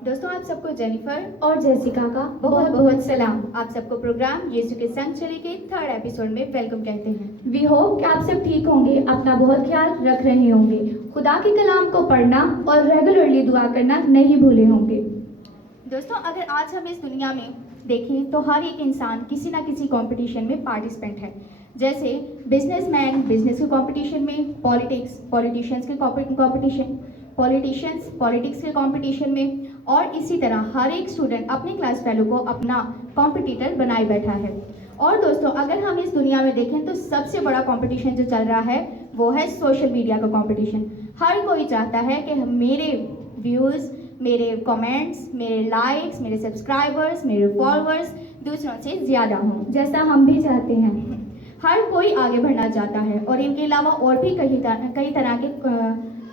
दोस्तों, आप सबको जेनिफर और जेसिका का बहुत बहुत सलाम। आप सबको प्रोग्राम यीशु के संग चले के थर्ड एपिसोड में वेलकम कहते हैं। वी होप कि आप सब ठीक होंगे, अपना बहुत ख्याल रख रहे होंगे, खुदा के कलाम को पढ़ना और रेगुलरली दुआ करना नहीं भूले होंगे। दोस्तों, अगर आज हम इस दुनिया में देखें तो हर एक इंसान किसी ना किसी कंपटीशन में पार्टिसिपेंट है। जैसे बिजनेसमैन बिजनेस के कंपटीशन में, पॉलिटिशियंस के कंपटीशन, पॉलिटिक्स के कंपटीशन में, और इसी तरह हर एक स्टूडेंट अपने क्लास फेलो को अपना कॉम्पिटिटर बनाए बैठा है। और दोस्तों, अगर हम इस दुनिया में देखें तो सबसे बड़ा कंपटीशन जो चल रहा है वो है सोशल मीडिया का कंपटीशन। हर कोई चाहता है कि मेरे व्यूज़, मेरे कमेंट्स, मेरे लाइक्स, मेरे सब्सक्राइबर्स, मेरे फॉलोअर्स दूसरों से ज़्यादा हों, जैसा हम भी चाहते हैं। हर कोई आगे बढ़ना चाहता है। और इनके अलावा और भी कई तरह के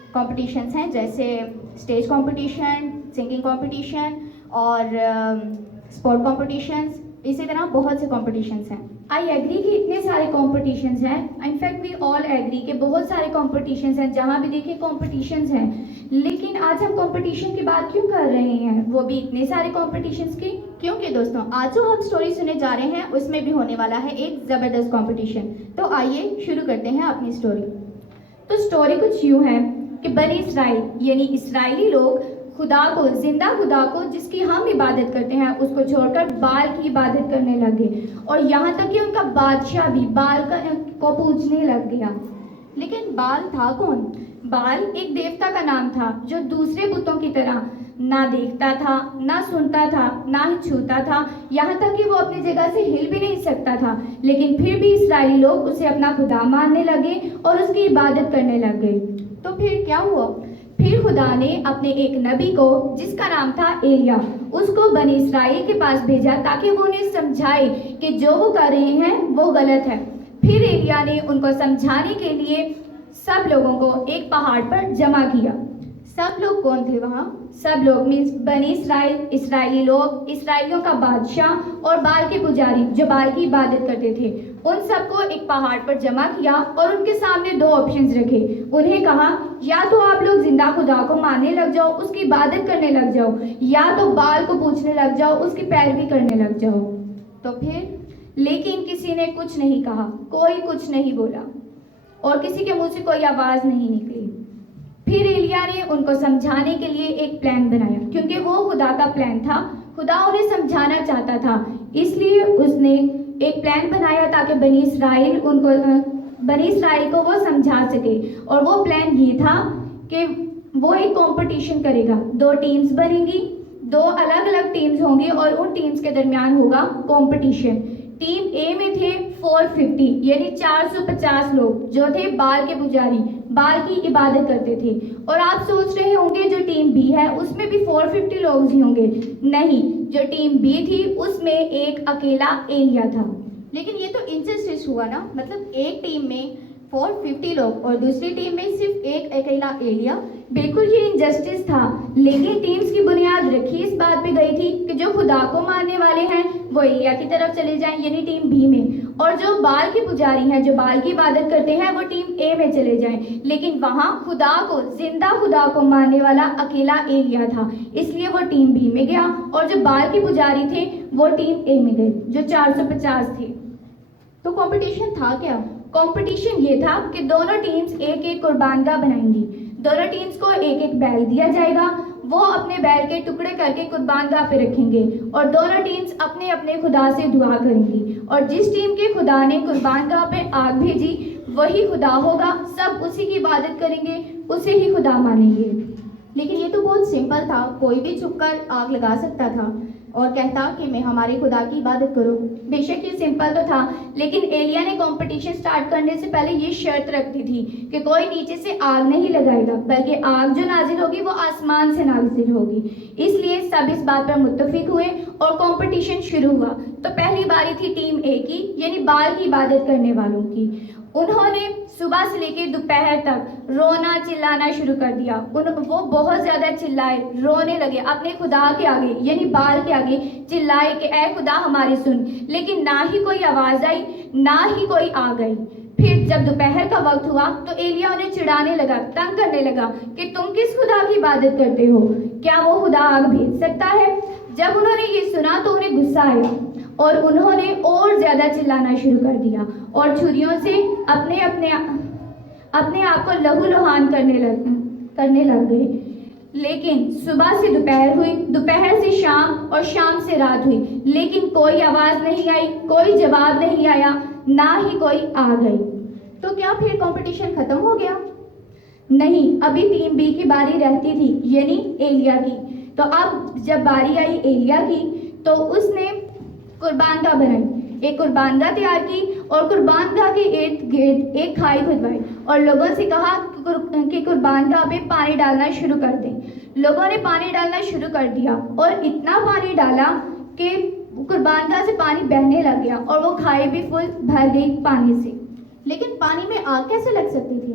कॉम्पिटिशन्स हैं, जैसे स्टेज कंपटीशन, सिंगिंग कंपटीशन और स्पोर्ट कॉम्पिटिशन्स। इसी तरह बहुत से कॉम्पिटिशन्स हैं। आई एग्री कि इतने सारे कॉम्पिटिशन्स हैं। इनफैक्ट वी ऑल एग्री कि बहुत सारे कॉम्पिटिशन्स हैं, जहाँ भी देखिए कॉम्पिटिशन्स हैं। लेकिन आज हम कॉम्पिटिशन की बात क्यों कर रहे हैं, वो भी इतने सारे कॉम्पिटिशन्स की? क्योंकि दोस्तों, आज जो हम स्टोरी सुनने जा रहे हैं उसमें भी होने वाला है एक ज़बरदस्त कॉम्पिटिशन। तो आइए शुरू करते हैं अपनी स्टोरी। तो स्टोरी कुछ यूँ है कि बनी इसराइल यानी इसराइली लोग खुदा को, जिंदा खुदा को जिसकी हम इबादत करते हैं, उसको छोड़कर बाल की इबादत करने लगे। और यहाँ तक कि उनका बादशाह भी बाल को पूजने लग गया। लेकिन बाल था कौन? बाल एक देवता का नाम था जो दूसरे बुतों की तरह ना देखता था, ना सुनता था, ना ही छूता था, यहाँ तक कि वो अपनी जगह से हिल भी नहीं सकता था। लेकिन फिर भी इसराइली लोग उसे अपना खुदा मानने लगे और उसकी इबादत करने लग गए। तो फिर क्या हुआ? फिर खुदा ने अपने एक नबी को, जिसका नाम था एलिया, उसको बनी इसराइल के पास भेजा ताकि वो उन्हें समझाए कि जो वो कर रहे हैं वो गलत है। फिर एलिया ने उनको समझाने के लिए सब लोगों को एक पहाड़ पर जमा किया। सब लोग कौन थे वहाँ? सब लोग मीन्स बनी इसराइल, इसराइली लोग, इसराइलियों का बादशाह और बाल के पुजारी जो बाल की इबादत करते थे, उन सबको एक पहाड़ पर जमा किया और उनके सामने दो ऑप्शंस रखे। उन्हें कहा, या तो आप लोग जिंदा खुदा को मानने लग जाओ, उसकी इबादत करने लग जाओ, या तो बाल को पूजने लग जाओ, उसकी पैरवी करने लग जाओ। तो फिर? लेकिन किसी ने कुछ नहीं कहा, कोई कुछ नहीं बोला और किसी के मुंह से कोई आवाज नहीं निकली। फिर एलिया ने उनको समझाने के लिए एक प्लान बनाया, क्योंकि वो खुदा का प्लान था। खुदा उन्हें समझाना चाहता था, इसलिए उसने एक प्लान बनाया ताकि बनी इसराइल को वो समझा सके। और वो प्लान ये था कि वो एक कंपटीशन करेगा। दो टीम्स बनेंगी, दो अलग अलग टीम्स होंगी और उन टीम्स के दरमियान होगा कंपटीशन। टीम ए में थे 450 यानी 450 लोग जो थे बाल के पुजारी, बाल की इबादत करते थे। और आप सोच रहे होंगे जो टीम बी है उसमें भी 450 लोग ही होंगे। नहीं, जो टीम बी थी उसमें एक अकेला एलिया था। लेकिन ये तो इनजस्टिस हुआ ना, मतलब एक टीम में 450 लोग और दूसरी टीम में सिर्फ एक अकेला एलिया। बिल्कुल ये इनजस्टिस था, लेकिन टीम्स की बुनियाद रखी इस बात पे गई थी कि जो खुदा को मानने वाले हैं वो एलिया की तरफ चले जाएं यानी टीम बी में, और जो बाल के पुजारी हैं, जो बाल की इबादत करते हैं, वो टीम ए में चले जाएं। लेकिन वहाँ खुदा को, जिंदा खुदा को मानने वाला अकेला एलिया था, इसलिए वो टीम बी में गया और जो बाल के पुजारी थे वो टीम ए में गए जो 450 थे। तो कंपटीशन था क्या? कंपटीशन ये था कि दोनों टीम्स एक एक कुर्बानगाह बनाएंगी। दोनों टीम्स को एक एक बैल दिया जाएगा, वो अपने बैल के टुकड़े करके कुर्बानगाह पे रखेंगे और दोनों टीम्स अपने अपने खुदा से दुआ करेंगी। और जिस टीम के खुदा ने कुर्बानगाह पे आग भेजी वही खुदा होगा, सब उसी की इबादत करेंगे, उसे ही खुदा मानेंगे। लेकिन ये तो बहुत सिंपल था, कोई भी छुपकर आग लगा सकता था और कहता कि मैं हमारे खुदा की इबादत करो। बेशक ये सिंपल तो था, लेकिन एलिया ने कंपटीशन स्टार्ट करने से पहले ये शर्त रख दी थी कि कोई नीचे से आग नहीं लगाएगा, बल्कि आग जो नाजिल होगी वो आसमान से नाजिल होगी। इसलिए सब इस बात पर मुत्तफिक हुए और कंपटीशन शुरू हुआ। तो पहली बारी थी टीम ए की, यानी बाल की इबादत करने वालों की। उन्होंने सुबह से लेकर दोपहर तक रोना चिल्लाना शुरू कर दिया। वो बहुत ज़्यादा चिल्लाए, रोने लगे, अपने खुदा के आगे यानी बाल के आगे चिल्लाए कि ऐ खुदा हमारी सुन। लेकिन ना ही कोई आवाज़ आई, ना ही कोई आग आई। फिर जब दोपहर का वक्त हुआ तो एलिया उन्हें चिढ़ाने लगा, तंग करने लगा कि तुम किस खुदा की इबादत करते हो, क्या वो खुदा आग भेज सकता है। जब उन्होंने ये सुना तो उन्हें गुस्सा आया और उन्होंने और ज्यादा चिल्लाना शुरू कर दिया और छुरियों से अपने आप को लहूलुहान करने लग गए। लेकिन सुबह से दोपहर हुई, दोपहर से शाम और शाम से रात हुई, लेकिन कोई आवाज नहीं आई, कोई जवाब नहीं आया, ना ही कोई आ गई। तो क्या फिर कंपटीशन खत्म हो गया? नहीं, अभी टीम बी की बारी रहती थी, यानी एलिया की। तो अब जब बारी आई एलिया की तो उसने कुर्बानगाह बनाई, एक कुर्बानगाह तैयार की और कुर्बानगाह के इर्द गिर्द एक खाई खुदवाई और लोगों से कहा कि कुर्बानगाह पे पानी डालना शुरू कर दें। लोगों ने पानी डालना शुरू कर दिया और इतना पानी डाला कि कुर्बानगाह से पानी बहने लग गया और वो खाई भी फुल भर गई पानी से। लेकिन पानी में आग कैसे लग सकती थी?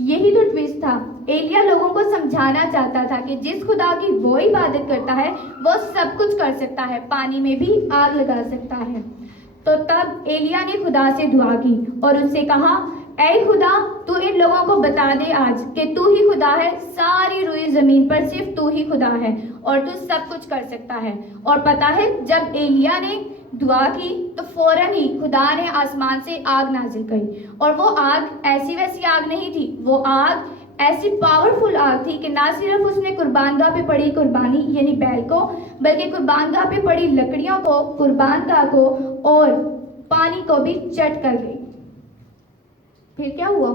यही तो ट्विस्ट था। एलिया लोगों को समझाना चाहता था कि जिस खुदा की वो इबादत करता है वो सब कुछ कर सकता है, पानी में भी आग लगा सकता है। तो तब एलिया ने खुदा से दुआ की और उससे कहा, ऐ खुदा, तू इन लोगों को बता दे आज कि तू ही खुदा है, सारी रुई जमीन पर सिर्फ तू ही खुदा है और तू सब कुछ कर सकता है। और पता है, जब एलिया ने दुआ की तो फौरन ही खुदा ने आसमान से आग नाजिल की और वो आग ऐसी वैसी आग नहीं थी, वो आग ऐसी पावरफुल आग थी कि ना सिर्फ उसने कुर्बानगाह पे पड़ी कुर्बानी यानी बैल को, बल्कि कुर्बानगाह पे पड़ी लकड़ियों को, कुर्बानगाह को और पानी को भी चट कर गई। फिर क्या हुआ?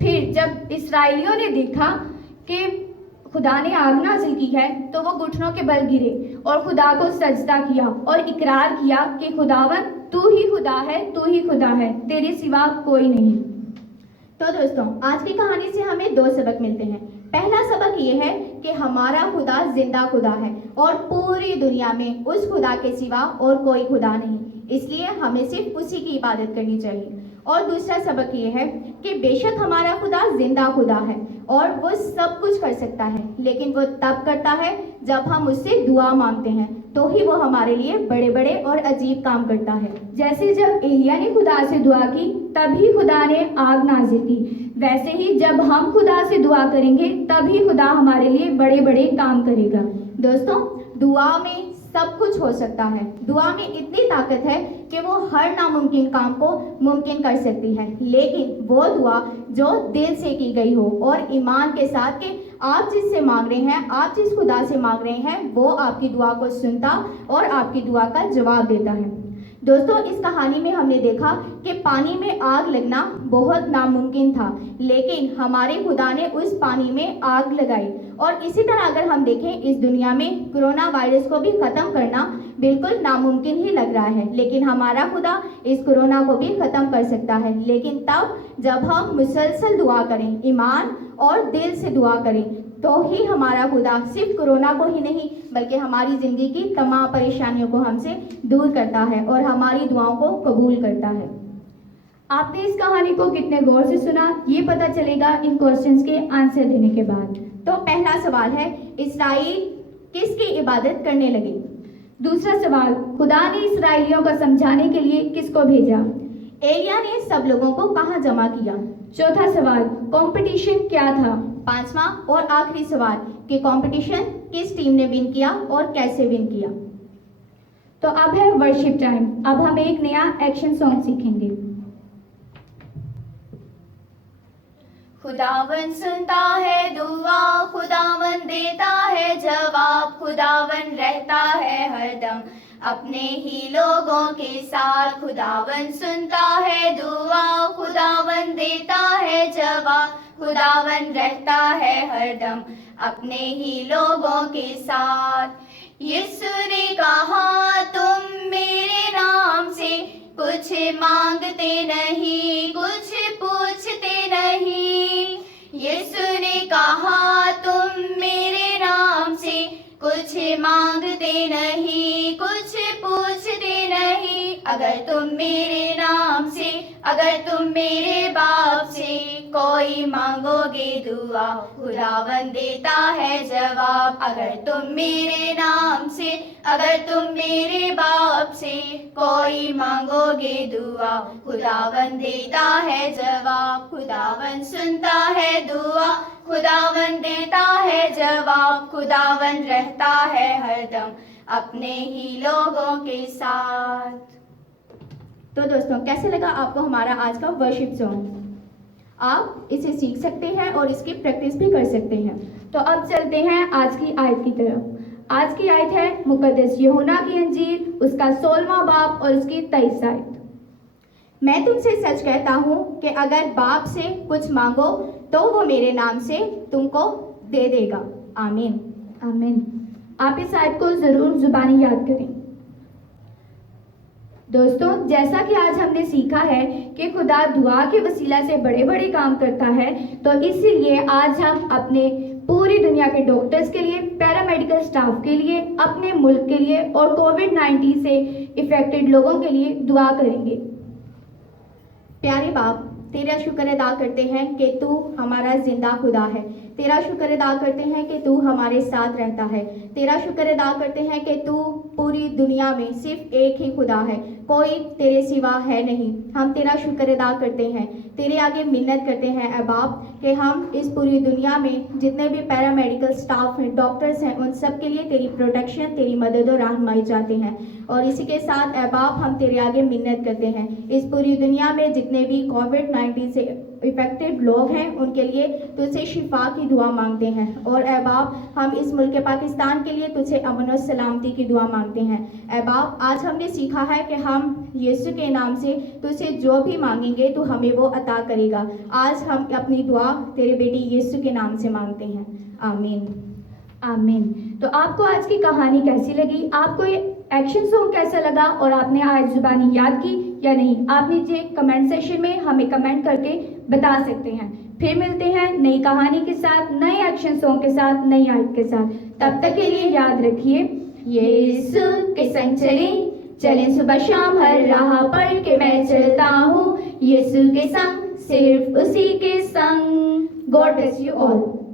फिर जब इस्राएलियों ने देखा कि खुदा ने आग नाजिल की है तो वो घुटनों के बल गिरे और खुदा को सजदा किया और इकरार किया कि खुदावन तू ही खुदा है, तू ही खुदा है, तेरे सिवा कोई नहीं। तो दोस्तों, आज की कहानी से हमें दो सबक मिलते हैं। पहला सबक ये है कि हमारा खुदा जिंदा खुदा है और पूरी दुनिया में उस खुदा के सिवा और कोई खुदा नहीं, इसलिए हमें सिर्फ उसी की इबादत करनी चाहिए। और दूसरा सबक ये है कि बेशक हमारा खुदा जिंदा खुदा है और वो सब कुछ कर सकता है, लेकिन वो तब करता है जब हम उससे दुआ मांगते हैं, तो ही वो हमारे लिए बड़े बड़े और अजीब काम करता है। जैसे जब एलिया ने खुदा से दुआ की तभी खुदा ने आग नाजिल की, वैसे ही जब हम खुदा से दुआ करेंगे तभी खुदा हमारे लिए बड़े बड़े काम करेगा। दोस्तों, दुआ में सब कुछ हो सकता है। दुआ में इतनी ताकत है कि वो हर नामुमकिन काम को मुमकिन कर सकती है, लेकिन वो दुआ जो दिल से की गई हो और ईमान के साथ कि आप जिससे मांग रहे हैं, आप जिस खुदा से मांग रहे हैं, वो आपकी दुआ को सुनता और आपकी दुआ का जवाब देता है। दोस्तों, इस कहानी में हमने देखा कि पानी में आग लगना बहुत नामुमकिन था, लेकिन हमारे खुदा ने उस पानी में आग लगाई। और इसी तरह अगर हम देखें, इस दुनिया में कोरोना वायरस को भी ख़त्म करना बिल्कुल नामुमकिन ही लग रहा है, लेकिन हमारा खुदा इस कोरोना को भी ख़त्म कर सकता है, लेकिन तब जब हम मुसलसल दुआ करें, ईमान और दिल से दुआ करें, तो ही हमारा खुदा सिर्फ कोरोना को ही नहीं बल्कि हमारी ज़िंदगी की तमाम परेशानियों को हमसे दूर करता है और हमारी दुआओं को कबूल करता है। आपने इस कहानी को कितने गौर से सुना, ये पता चलेगा इन क्वेश्चंस के आंसर देने के बाद। तो पहला सवाल है, इस्राइल किसकी इबादत करने लगे? दूसरा सवाल, खुदा ने इस्राएलियों को समझाने के लिए किसको भेजा? एलिया ने सब लोगों को कहाँ जमा किया? चौथा सवाल, कंपटीशन क्या था? पांचवा और आखिरी सवाल कि कंपटीशन किस टीम ने विन किया और कैसे विन किया? तो अब है वर्शिप टाइम। अब हम एक नया एक्शन सॉन्ग सीखेंगे। खुदावन सुनता है दुआ, खुदावन देता है जवाब, खुदावन रहता है हरदम अपने ही लोगों के साथ। खुदावन सुनता है दुआ, खुदावन देता है जवाब, खुदावन रहता है हरदम अपने ही लोगों के साथ। यीशु ने कहा तुम मेरे नाम से कुछ मांगते नहीं, कुछ पूछते नहीं। यीशु ने कहा तुम मेरे नाम से कुछ मांगते नहीं, कुछ पूछते नहीं, अगर तुम मेरे नाम से, अगर तुम मेरे बाप से कोई मांगोगे दुआ, खुदावन देता है जवाब। अगर तुम मेरे नाम से, अगर तुम मेरे बाप से कोई मांगोगे दुआ, खुदावन देता है जवाब। खुदावन सुनता है दुआ, खुदावन देता है जवाब। खुदावन रहता है हरदम अपने ही लोगों के साथ। तो दोस्तों, कैसे लगा आपको हमारा आज का वर्शिप सॉन्ग? आप इसे सीख सकते हैं और इसकी प्रैक्टिस भी कर सकते हैं। तो अब चलते हैं आज की आयत की तरफ। आज की आयत है मुकद्दस यूहन्ना की अंजील, उसका 16वां बाब और उसकी 23 आयत। मैं तुमसे सच कहता हूँ कि अगर बाप से कुछ मांगो तो वो मेरे नाम से तुमको दे देगा। आमीन। आमीन। आप इस आयत को ज़रूर ज़ुबानी याद करें। दोस्तों, जैसा कि आज हमने सीखा है कि खुदा दुआ के वसीला से बड़े बड़े काम करता है, तो इसीलिए आज हम अपने पूरी दुनिया के डॉक्टर्स के लिए, पैरामेडिकल स्टाफ के लिए, अपने मुल्क के लिए और कोविड-19 से इफेक्टेड लोगों के लिए दुआ करेंगे। प्यारे बाप, तेरा शुक्र अदा करते हैं कि तू हमारा जिंदा खुदा है। तेरा शुक्र अदा करते हैं कि तू हमारे साथ रहता है। तेरा शुक्र अदा करते हैं कि तू पूरी दुनिया में सिर्फ एक ही खुदा है, कोई तेरे सिवा है नहीं। हम तेरा शुक्र अदा करते हैं, तेरे आगे मिन्नत करते हैं ऐ बाप कि हम इस पूरी दुनिया में जितने भी पैरामेडिकल स्टाफ हैं, डॉक्टर्स हैं, उन सब के लिए तेरी प्रोटेक्शन, तेरी मदद और रहनुमाई चाहते हैं। और इसी के साथ ऐ बाप हम तेरे आगे मिन्नत करते हैं, इस पूरी दुनिया में जितने भी कोविड-19 से इफेक्टेड लोग हैं उनके लिए तुझसे शिफा की दुआ मांगते हैं। और ऐ बाप, हम इस मुल्क पाकिस्तान के लिए तुझसे अमन और सलामती की दुआ मांगते हैं। ऐ बाप, आज हमने सीखा है कि हम यीशु के नाम से तुझसे जो भी मांगेंगे तो हमें वो अता करेगा। आज हम अपनी दुआ तेरे बेटी यीशु के नाम से मांगते हैं। आमीन। आमीन। तो आपको आज की कहानी कैसी लगी? आपको ये एक्शन सॉन्ग कैसा लगा? और आपने आज जुबानी याद की या नहीं? आप नीचे कमेंट सेक्शन में हमें कमेंट करके बता सकते हैं। फिर मिलते हैं नई कहानी के साथ, नए एक्शन सॉन्ग के साथ, नई आयत के साथ। तब तक के लिए याद रखिए, यीशु के संग चलें सुबह शाम हर राह पर के मैं चलता हूँ, यीशु के संग, सिर्फ उसी के संग। God bless you all.